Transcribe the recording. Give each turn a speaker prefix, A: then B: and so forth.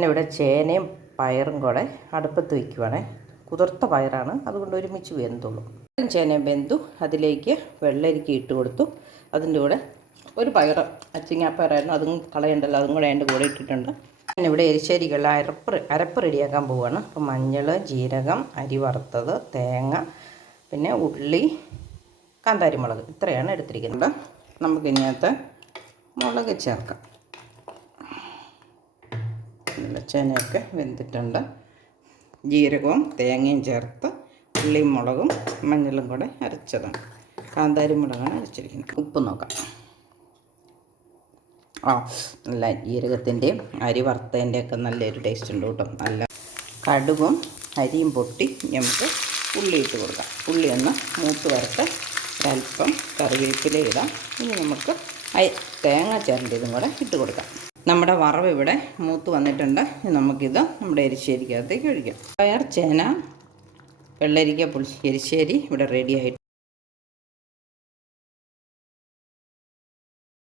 A: പിന്നെ ഇവിടെ ചേനയും പയറും കൂടെ അടുപ്പത്ത് വയ്ക്കുവാണേ. കുതിർത്ത പയറാണ് അതുകൊണ്ട് ഒരുമിച്ച് വെന്തുള്ളൂ. ചേനയും വെന്തു അതിലേക്ക് വെള്ളരിക്ക് ഇട്ട് കൊടുത്തു. അതിന്റെ കൂടെ ഒരു പയർ അച്ചിങ്ങാപ്പയറായിരുന്നു അതും കളയണ്ടല്ലോ അതും കൂടെ അതിന്റെ കൂടെ ഇട്ടിട്ടുണ്ട്. പിന്നെ ഇവിടെ എരിശ്ശേരിക്കുള്ള അരപ്പ് അരപ്പ് റെഡിയാക്കാൻ പോവുകയാണ് അപ്പോൾ മഞ്ഞൾ ജീരകം അരി വറുത്തത് തേങ്ങ പിന്നെ ഉള്ളി കാന്താരി മുളക് ഇത്രയാണ് എടുത്തിരിക്കുന്നത്. നമുക്ക് ഇതിനകത്ത് മുളക് ചേർക്കാം. ചേനയൊക്കെ വെന്തിട്ടുണ്ട്. ജീരകവും തേങ്ങയും ചേർത്ത് ഉള്ളിയും മുളകും മഞ്ഞളും കൂടെ അരച്ചതാണ്. കാന്താരി മുളകാണ് അരച്ചിരിക്കുന്നത്. ഉപ്പ് നോക്കാം. ആ നല്ല ജീരകത്തിന്റെയും അരി വറുത്തതിന്റെയൊക്കെ നല്ലൊരു ടേസ്റ്റ് ഉണ്ട് കേട്ടോ. നല്ല കടുകും അരിയും പൊട്ടി നമുക്ക് ഉള്ളി ഇട്ട് കൊടുക്കാം. ഉള്ളി ഒന്ന് മൂത്ത് വറുത്ത് ഒരല്പം കറിവേപ്പില ഇടാം. ഇനി നമുക്ക് തേങ്ങ ചേരേണ്ടതും കൂടെ ഇട്ട് കൊടുക്കാം. നമ്മുടെ വറവ് ഇവിടെ മൂത്ത് വന്നിട്ടുണ്ട്. നമുക്കിത് നമ്മുടെ എരിശ്ശേരിക്കകത്തേക്ക് ഒഴിക്കാം. പയർ ചേന വെള്ളരിക്ക പുളിശ്ശേരി ഇവിടെ റെഡി ആയിട്ട്